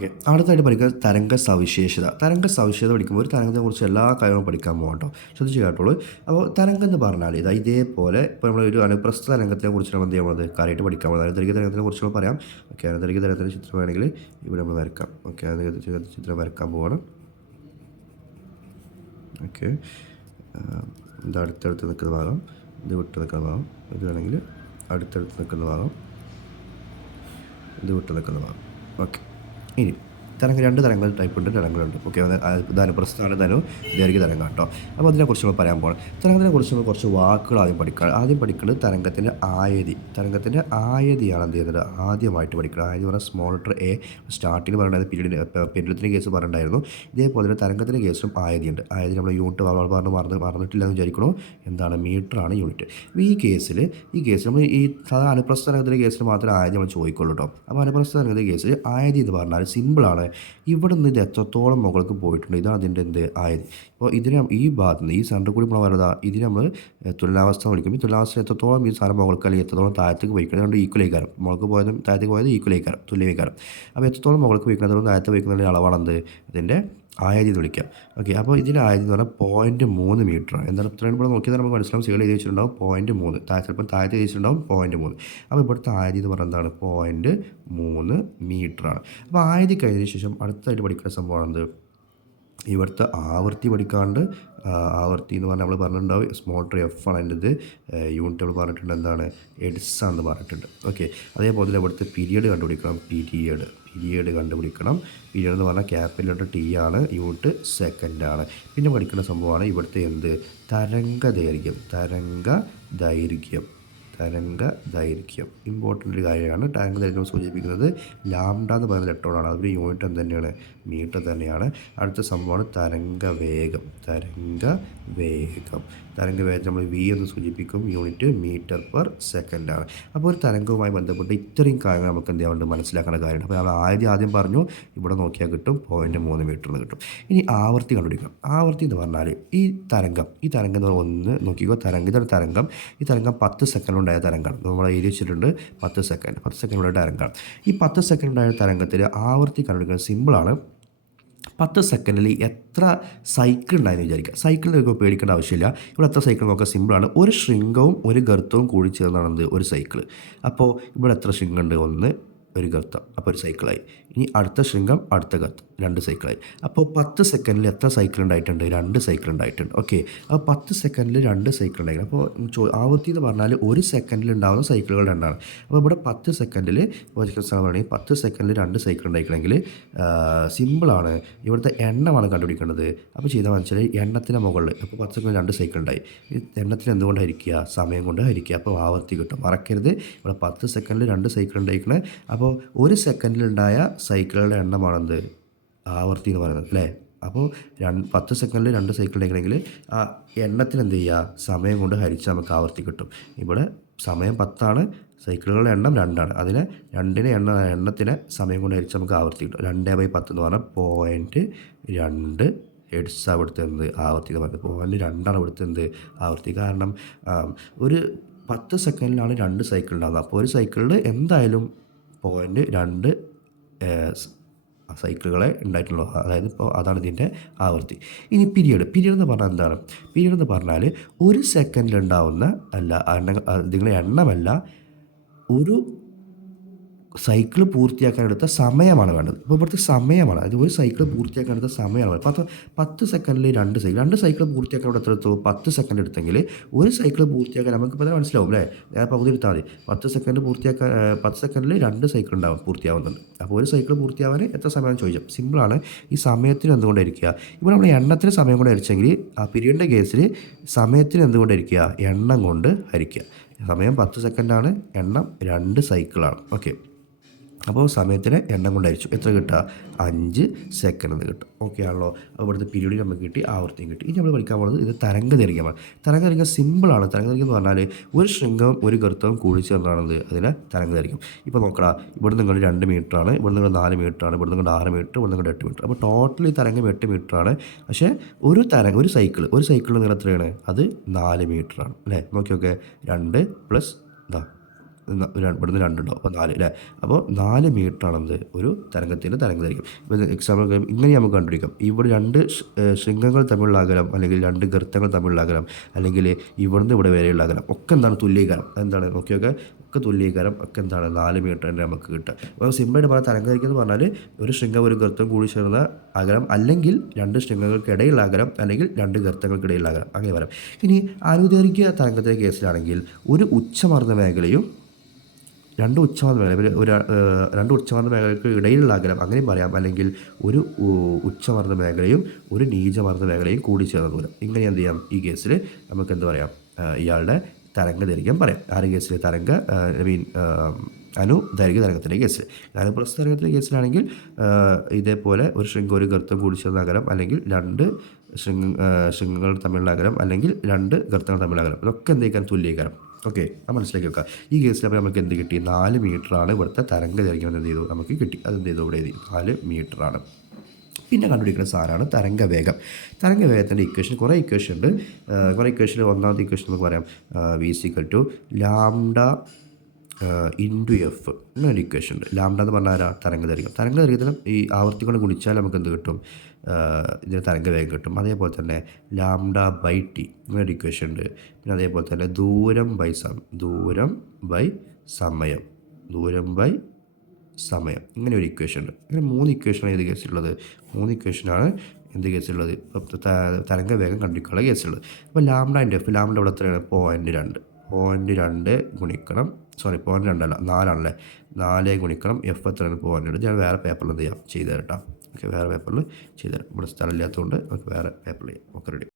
Okay. അടുത്തായിട്ട് പഠിക്കുക തരംഗ സവിശേഷത. തരംഗ സവിശേഷത പഠിക്കുമ്പോൾ ഒരു തരംഗത്തെക്കുറിച്ച് എല്ലാ കാര്യങ്ങളും പഠിക്കാൻ പോകാം കേട്ടോ. ശ്രദ്ധിച്ച് കേട്ടോളൂ. അപ്പോൾ തരംഗം എന്ന് പറഞ്ഞാൽ ഇതേപോലെ ഇപ്പോൾ നമ്മൾ ഒരു അനുപ്രസ്ഥ തരംഗത്തെക്കുറിച്ച് നമ്മൾ എന്ത് ചെയ്യുന്നത് കാര്യമായിട്ട് പഠിക്കാൻ പോകുന്നത്. അനുതരിക തരംഗത്തിനെ കുറിച്ച് നമ്മൾ പറയാം. ഓക്കെ. അനുതരിക തരംഗത്തിൻ്റെ ചിത്രം വേണമെങ്കിൽ ഇവിടെ നമ്മൾ വരക്കാം. ഓക്കെ. അനുതരിക ചിത്രം വരക്കാൻ പോവാണ്. ഓക്കെ. ഇത് അടുത്തടുത്ത് നിൽക്കുന്ന ഭാഗം, ഇത് വിട്ട് നിൽക്കുന്ന ഭാഗം, ഇത് വേണമെങ്കിൽ അടുത്തടുത്ത് നിൽക്കുന്ന ഭാഗം, ഇത് വിട്ട് നിൽക്കുന്ന ഭാഗം. ഓക്കെ. ഇനി രണ്ട് തരങ്ങൾ ടൈപ്പ് ഉണ്ട്, തരങ്ങളുണ്ട്. ഓക്കെ. ധനുപ്രസ്ഥാന ധനു ദീർഘ തരംഗം കേട്ടോ. അപ്പോൾ അതിനെക്കുറിച്ച് നമ്മൾ പറയാൻ പോകണം. തരംഗത്തിനെക്കുറിച്ച് നമ്മൾ കുറച്ച് വാക്കുകൾ ആദ്യം പഠിക്കുന്നത് തരംഗത്തിൻ്റെ ആയതി. തരംഗത്തിൻ്റെ ആയതിയാണ് എന്ത് ചെയ്യുന്നത് ആദ്യമായിട്ട് പഠിക്കുന്നത്. ആയതി പറഞ്ഞാൽ സ്മോൾ ലെറ്റർ എ. സ്റ്റാർട്ടിങ് പറയേണ്ടത് പെരിഡത്തിൻ്റെ കേസ് പറഞ്ഞിട്ടുണ്ടായിരുന്നു. ഇതേപോലെ തന്നെ തരംഗത്തിൻ്റെ കേസിലും ആയതിയുണ്ട്. ആയതി നമ്മൾ യൂണിറ്റ് മറന്നിട്ടില്ലെന്ന് വിചാരിക്കണോ. എന്താണ് മീറ്ററാണ് യൂണിറ്റ്. അപ്പോൾ ഈ കേസിൽ നമ്മൾ ഈ സാധാരണ അനുപ്രസ്ഥ തരംഗത്തിൻ്റെ കേസിൽ മാത്രമേ ആയതി നമ്മൾ ചോദിക്കുള്ളൂ കേട്ടോ. അപ്പോൾ അനുപ്രസ്ഥ തരംഗത്തിൻ്റെ കേസിൽ ആയതി എന്ന് പറഞ്ഞാൽ സിമ്പിളാണ്. ഇവിടെ നിന്ന് ഇത് എത്രത്തോളം മുകൾക്ക് പോയിട്ടുണ്ട്, ഇതാണ് അതിൻ്റെ എന്ത് ആയത്. അപ്പോൾ ഇതിനെ ഈ ഭാഗത്ത് നിന്ന് ഈ സെൻറ്റർ കൂടി നമ്മൾ വരുന്നത് ഇതിനെ നമ്മൾ തുലനാവസ്ഥ വിളിക്കും. ഈ തുലനാവസ്ഥ എത്രത്തോളം ഈ സാധനം മുകൾക്ക് അല്ലെങ്കിൽ എത്രത്തോളം താഴത്തേക്ക് പോയിക്കുന്നത് അതുകൊണ്ട് ഈക്വലേക്കാരം. മുകൾക്ക് പോയതും താഴത്തേക്ക് പോയത് ഈക്വലേക്കാരം, തുല്യമേക്കാരം. അപ്പോൾ എത്രത്തോളം മുകൾക്ക് പോയിക്കുന്നത് താഴത്ത് പോയിക്കുന്നതിൻ്റെ അളവാണെന്ത് ഇതിൻ്റെ ആയതി എന്ന് വിളിക്കാം. ഓക്കെ. അപ്പോൾ ഇതിൻ്റെ ആയതി എന്ന് പറഞ്ഞാൽ 0.3 മീറ്ററാണ്. എന്താണ് ഇത്രയും ഇവിടെ നോക്കിയാൽ നമുക്ക് മനസ്സിലാവും. സികൾ എഴുതി വെച്ചിട്ടുണ്ടാവും 0.3, ചിലപ്പോൾ താഴത്ത് എഴുതി വെച്ചിട്ടുണ്ടാവും 0.3. അപ്പോൾ ഇവിടുത്തെ ആയതി എന്ന് പറഞ്ഞാൽ എന്താണ് 0.3 മീറ്ററാണ്. അപ്പോൾ ആയതി കഴിഞ്ഞതിന് ശേഷം അടുത്തായിട്ട് പഠിക്കുന്ന സംഭവമാണെന്ത് ഇവിടുത്തെ ആവൃത്തി പഠിക്കാണ്ട്. ആവൃത്തി എന്ന് പറഞ്ഞാൽ നമ്മൾ പറഞ്ഞിട്ടുണ്ടാവും സ്മോൾ ലെറ്റർ എഫ് ആണ് അതിൻ്റെ ഇത്. യൂണിറ്റ് നമ്മൾ പറഞ്ഞിട്ടുണ്ട് എന്താണ് എഡ്സാന്ന് പറഞ്ഞിട്ടുണ്ട്. ഓക്കെ. അതേപോലെ തന്നെ ഇവിടുത്തെ പീരിയഡ് കണ്ടുപിടിക്കണം. പീരിയഡ് കണ്ടുപിടിക്കണം. പീരിയഡ് എന്ന് പറഞ്ഞാൽ ക്യാപിറ്റൽ ലെറ്റർ ടി ആണ്, യൂണിറ്റ് സെക്കൻഡാണ്. പിന്നെ പഠിക്കുന്ന സംഭവമാണ് ഇവിടുത്തെ എന്ത് തരംഗ ദൈർഘ്യം ഇമ്പോർട്ടൻ്റ് ഒരു കാര്യമാണ്. തരംഗ ദൈർഘ്യം സൂചിപ്പിക്കുന്നത് ലാംഡ എന്ന് പറയുന്ന ലെറ്ററോടാണ്. അതൊരു യൂണിറ്റ് തന്നെയാണ്, മീറ്റർ തന്നെയാണ്. അടുത്ത സംഭവമാണ് തരംഗവേഗം നമ്മൾ വി എന്ന് സൂചിപ്പിക്കും, യൂണിറ്റ് മീറ്റർ പെർ സെക്കൻഡാണ്. അപ്പോൾ ഒരു തരംഗവുമായി ബന്ധപ്പെട്ട് ഇത്രയും കാര്യങ്ങൾ നമുക്ക് എന്ത് ചെയ്യാൻ മനസ്സിലാക്കേണ്ട കാര്യമാണ്. അപ്പോൾ നമ്മൾ ആദ്യം പറഞ്ഞു ഇവിടെ നോക്കിയാൽ കിട്ടും 0.3 മീറ്റർ എന്ന് കിട്ടും. ഇനി ആവൃത്തി കണ്ടുപിടിക്കണം. ആവൃത്തി എന്ന് പറഞ്ഞാൽ ഈ തരംഗം എന്ന് പറഞ്ഞാൽ ഒന്ന് നോക്കിക്കോ. ഇതൊരു തരംഗം. ഈ തരംഗം 10 സെക്കൻഡ് ഉണ്ടായ തരംഗമാണ്. നമ്മൾ എഴുതി വെച്ചിട്ടുണ്ട് 10 സെക്കൻഡ് ഉണ്ടായ തരംഗമാണ്. ഈ 10 സെക്കൻഡ് ഉണ്ടായ തരംഗത്തിൽ ആവൃത്തി കണ്ടുപിടിക്കുന്നത് സിമ്പിളാണ്. 10 സെക്കൻഡിൽ എത്ര സൈക്കിൾ ഉണ്ടായെന്ന് വിചാരിക്കുക. സൈക്കിൾ നിങ്ങൾക്ക് പേടിക്കേണ്ട ആവശ്യമില്ല. ഇവിടെ എത്ര സൈക്കിൾ നോക്കുക സിമ്പിളാണ്. ഒരു ശൃംഗവും ഒരു ഗർത്തവും കൂടി ചേർന്നാണ് ഒരു സൈക്കിൾ. അപ്പോൾ ഇവിടെ എത്ര ശൃംഗമുണ്ട്? ഒന്ന്, ഒരു ഗർത്തം, അപ്പോൾ ഒരു സൈക്കിളായി. ഇനി അടുത്ത ശൃംഗം, അടുത്ത ഗർത്തം, 2 സൈക്കിളായി. അപ്പോൾ 10 സെക്കൻഡിൽ എത്ര സൈക്കിൾ ഉണ്ടായിട്ടുണ്ട്? 2 സൈക്കിൾ ഉണ്ടായിട്ടുണ്ട്. ഓക്കെ. അപ്പോൾ 10 സെക്കൻഡിൽ 2 സൈക്കിൾ ഉണ്ടായിരുന്നു. അപ്പോൾ ആവൃത്തി എന്ന് പറഞ്ഞാൽ ഒരു സെക്കൻഡിൽ ഉണ്ടാകുന്ന സൈക്കിളുകൾ രണ്ടാണ്. അപ്പോൾ ഇവിടെ 10 സെക്കൻഡിൽ 10 സെക്കൻഡിൽ 2 സൈക്കിൾ ഉണ്ടായിക്കണമെങ്കിൽ സിമ്പിളാണ്. ഇവിടുത്തെ എണ്ണമാണ് കണ്ടുപിടിക്കേണ്ടത്. അപ്പോൾ ചെയ്താൽ മനസ്സിലായി എണ്ണത്തിൻ്റെ മുകളിൽ. അപ്പോൾ 10 സെക്കൻഡിൽ 2 സൈക്കിൾ ഉണ്ടായി. ഈ എണ്ണത്തിന് എന്തുകൊണ്ട് ഹരിക്കുക? സമയം കൊണ്ട് ഹരിക്കുക. അപ്പോൾ ആവൃത്തി കിട്ടും. മറക്കരുത്, ഇവിടെ 10 സെക്കൻഡിൽ 2 സൈക്കിൾ ഉണ്ടായിക്കണേ. അപ്പോൾ ഒരു സെക്കൻഡിലുണ്ടായ സൈക്കിളുകളുടെ എണ്ണമാണെന്ത് ആവൃത്തി എന്ന് പറയുന്നത് അല്ലേ. അപ്പോൾ 10 സെക്കൻഡിൽ 2 സൈക്കിൾ ഉണ്ടാക്കണമെങ്കിൽ ആ എണ്ണത്തിന് എന്ത് ചെയ്യുക? സമയം കൊണ്ട് ഹരിച്ചാൽ നമുക്ക് ആവൃത്തി കിട്ടും. ഇവിടെ സമയം 10 സൈക്കിളുകളുടെ എണ്ണം 2. അതിന് എണ്ണത്തിന് സമയം കൊണ്ട് ഹരിച്ചാൽ നമുക്ക് ആവൃത്തി കിട്ടും. 2/10 എന്ന് പറഞ്ഞാൽ 0.2 ഹെഡ്സ് അവിടുത്തെ എന്ത് ആവൃത്തി എന്ന് പറയുന്നത്. 0.2 ഇവിടുത്തെ എന്ത് ആവൃത്തി. കാരണം ഒരു 10 സെക്കൻഡിലാണ് 2 സൈക്കിൾ ഉണ്ടാകുന്നത്. അപ്പോൾ ഒരു സൈക്കിളിൽ എന്തായാലും 0.2 സൈക്കിളുകളെ ഉണ്ടായിട്ടുള്ളൂ. അതായത് ഇപ്പോൾ അതാണ് ഇതിൻ്റെ ആവൃത്തി. ഇനി പീരിയഡ് എന്ന് പറഞ്ഞാൽ എന്താണ്? പീരിയഡ് എന്ന് പറഞ്ഞാൽ ഒരു സെക്കൻഡിലുണ്ടാവുന്ന നിങ്ങളുടെ എണ്ണമല്ല, ഒരു സൈക്കിൾ പൂർത്തിയാക്കാൻ എടുത്ത സമയമാണ് വേണ്ടത്. അപ്പോൾ ഇവിടുത്തെ സമയമാണ്, അതായത് ഒരു സൈക്കിൾ പൂർത്തിയാക്കാൻ എടുത്ത സമയമാണ്. 10 സെക്കൻഡിൽ 2 സൈക്കിൾ പൂർത്തിയാക്കാൻ ഇവിടെ എത്ര എടുത്തു? 10 സെക്കൻഡ് എടുത്തെങ്കിൽ ഒരു സൈക്കിൾ പൂർത്തിയാക്കാൻ നമുക്കിപ്പോൾ തന്നെ മനസ്സിലാവും അല്ലേ. ഞാൻ പകുതി എടുത്താൽ മതി. 10 സെക്കൻഡിൽ 2 സൈക്കിൾ പൂർത്തിയാവുന്നുണ്ട്. അപ്പോൾ ഒരു സൈക്കിൾ പൂർത്തിയാവാൻ എത്ര സമയം ചോദിച്ചാൽ സിമ്പിളാണ്. ഈ സമയത്തിന് എന്തുകൊണ്ടായിരിക്കുക? ഇവിടെ നമ്മൾ എണ്ണത്തിന് സമയം കൊണ്ട് ഹരിച്ചെങ്കിൽ ആ പീരിയഡിൻ്റെ കേസിൽ സമയത്തിന് എന്തുകൊണ്ടായിരിക്കുക? എണ്ണം കൊണ്ട് ഹരിക്കുക. സമയം 10 സെക്കൻഡാണ്, എണ്ണം 2 സൈക്കിളാണ്. ഓക്കെ. അപ്പോൾ സമയത്തിന് എണ്ണം കൊണ്ട് ഹരിച്ചു. എത്ര കിട്ടുക? 5 സെക്കൻഡ് എന്ന് കിട്ടും. ഓക്കെ ആണല്ലോ. അപ്പോൾ ഇവിടുത്തെ പീരിയഡ് നമുക്ക് കിട്ടി, ആവൃത്തിയും കിട്ടി. ഇനി നമ്മൾ പഠിക്കാൻ പോകുന്നത് ഇത് തരംഗദൈർഘ്യമാണ്. തരംഗദൈർഘ്യം സിമ്പിളാണ്. തരംഗദൈർഘ്യം എന്ന് പറഞ്ഞാൽ ഒരു ശൃംഗവും ഒരു ഗർത്തവും കൂടി ചേർന്നാണത് അതിന് തരംഗദൈർഘ്യം. ഇപ്പോൾ നോക്കണം, ഇവിടെ നിങ്ങൾ 2 മീറ്ററാണ്, ഇവിടെ നിങ്ങൾ 4 മീറ്ററാണ്, ഇവിടെ നിങ്ങൾ 6 മീറ്റർ, ഇവിടെ നിങ്ങൾ 8 മീറ്റർ. അപ്പോൾ ടോട്ടൽ ഈ തരംഗം 8 മീറ്ററാണ്. പക്ഷേ ഒരു സൈക്കിൾ നീളം എത്രയാണ്? അത് 4 മീറ്ററാണ് അല്ലേ. നോക്കി 2 പ്ലസ് ഇവിടുന്ന് 2 ഉണ്ടാവും. അപ്പോൾ 4 അല്ലേ? അപ്പോൾ 4 മീറ്ററാണെന്ത് ഒരു തരംഗത്തിൻ്റെ തരംഗദൈർഘ്യം. ഇപ്പോൾ എക്സാമ്പിൾ ഇങ്ങനെ നമുക്ക് കണ്ടുപിടിക്കാം. ഇവിടെ 2 ശൃംഗങ്ങൾ തമ്മിലുള്ള അകലം അല്ലെങ്കിൽ 2 ഗർത്തങ്ങൾ തമ്മിലുള്ള അകലം അല്ലെങ്കിൽ ഇവിടുന്ന് ഇവിടെ വരെയുള്ള അകലം ഒക്കെ എന്താണ് തുല്യീകരണം. അതെന്താണ് നോക്കിയൊക്കെ ഒക്കെ തുല്യീകരണം ഒക്കെ എന്താണ് 4 മീറ്റർ തന്നെ നമുക്ക് കിട്ടുക. അപ്പോൾ സിമ്പിളായിട്ട് പറഞ്ഞാൽ തരംഗദൈർഘ്യം എന്ന് പറഞ്ഞാൽ ഒരു ശൃംഗം ഒരു ഗർത്തം കൂടി ചേർന്ന അകലം അല്ലെങ്കിൽ 2 ശൃംഗങ്ങൾക്കിടയിലുള്ള അകലം അല്ലെങ്കിൽ 2 ഗർത്തങ്ങൾക്കിടയിലുള്ള അകലം അങ്ങനെ പറയാം. ഇനി അനുദൈർഘ്യ തരംഗത്തിൻ്റെ കേസിലാണെങ്കിൽ ഒരു ഉച്ചമർദ്ദ മേഖലയും 2 ഉച്ചമർദ്ദ മേഖല ഒരു 2 ഉച്ചമർദ്ദ മേഖലകൾക്ക് ഇടയിലുള്ള അകലം അങ്ങനെയും പറയാം. അല്ലെങ്കിൽ ഒരു ഉച്ചമർദ്ദ മേഖലയും ഒരു നീചമർദ്ദ മേഖലയും കൂടിച്ചേർന്ന ദൂരം. ഇങ്ങനെ എന്ത് ചെയ്യാം ഈ കേസിൽ നമുക്ക് എന്ത് പറയാം ഇയാളുടെ തരംഗദൈർഘ്യം പറയാം. ആറ് കേസിൽ അനുദൈർഘ്യ തരംഗത്തിൻ്റെ കേസിൽ. അനുപ്രസ്ഥ തരംഗത്തിൻ്റെ കേസിലാണെങ്കിൽ ഇതേപോലെ ഒരു ശൃംഗം ഒരു ഗർത്തം കൂടിച്ചേർന്ന അകലം അല്ലെങ്കിൽ 2 ശൃംഗങ്ങൾ തമ്മിലുള്ള അകലം അല്ലെങ്കിൽ 2 ഗർത്തങ്ങൾ തമ്മിലുള്ള അകലം ഇതൊക്കെ എന്ത് തുല്യീകരണം. ഓക്കെ, അത് മനസ്സിലാക്കി വെക്കുക. ഈ കേസിൽ അപ്പോൾ നമുക്ക് എന്ത് കിട്ടി 4 മീറ്ററാണ് ഇവിടുത്തെ തരംഗദൈർഘ്യം എന്ത് ചെയ്തു നമുക്ക് കിട്ടി. അതെന്ത് ചെയ്തു ഇവിടെ എഴുതി 4 മീറ്ററാണ്. പിന്നെ കണ്ടുപിടിക്കുന്ന സാധനമാണ് തരംഗവേഗം. തരംഗവേഗത്തിൻ്റെ ഇക്വേഷൻ കുറേ ഇക്വേഷൻ ഉണ്ട്. കുറേ ഇക്വേഷനിൽ ഒന്നാമത്തെ ഇക്വേഷൻ നമുക്ക് പറയാം ലാംഡ ഇൻറ്റു എഫ് എന്നൊരു ഇക്വേഷൻ ഉണ്ട്. ലാംഡ എന്ന് പറഞ്ഞാൽ ആരാ തരംഗദൈർഘ്യം. തരംഗദൈർഘ്യത്തിന് ഈ ആവർത്തിക്കൊണ്ട് ഗുണിച്ചാൽ നമുക്ക് എന്ത് കിട്ടും ഇതിന് തരംഗവേഗം കിട്ടും. അതേപോലെ തന്നെ ലാംഡ ബൈ ടി എന്നൊരു ഇക്വേഷൻ ഉണ്ട്. പിന്നെ അതേപോലെ തന്നെ ദൂരം ബൈ സമയം ഇങ്ങനെ ഒരു ഇക്വേഷൻ ഉണ്ട്. ഇങ്ങനെ 3 ഇക്വേഷനാണ് ഏത് കേസിലുള്ളത് 3 ഇക്വേഷനാണ് എന്ത് കേസിലുള്ളത് തരംഗവേഗം കണ്ടുപിടിക്കാനുള്ള കേസിലുള്ളത്. അപ്പോൾ ലാംഡ എഫ് ലാംഡ ഇവിടെ എത്രയാണ് 0.2 ഗുണിക്കണം 0.2 അല്ല 4 ആണല്ലേ 4 ഗുണിക്കണം എഫ് എത്രയാണ് 0.2. ഞാൻ വേറെ പേപ്പറിൽ എന്ത് ചെയ്യാം ചെയ്തു തരാം കേട്ടോ. ഓക്കെ, വേറെ പേപ്പറിൽ ചെയ്തു തരാം. ഇവിടെ സ്ഥലമില്ലാത്തതുകൊണ്ട് നമുക്ക് വേറെ പേപ്പറിൽ ചെയ്യാം. Okay, ready.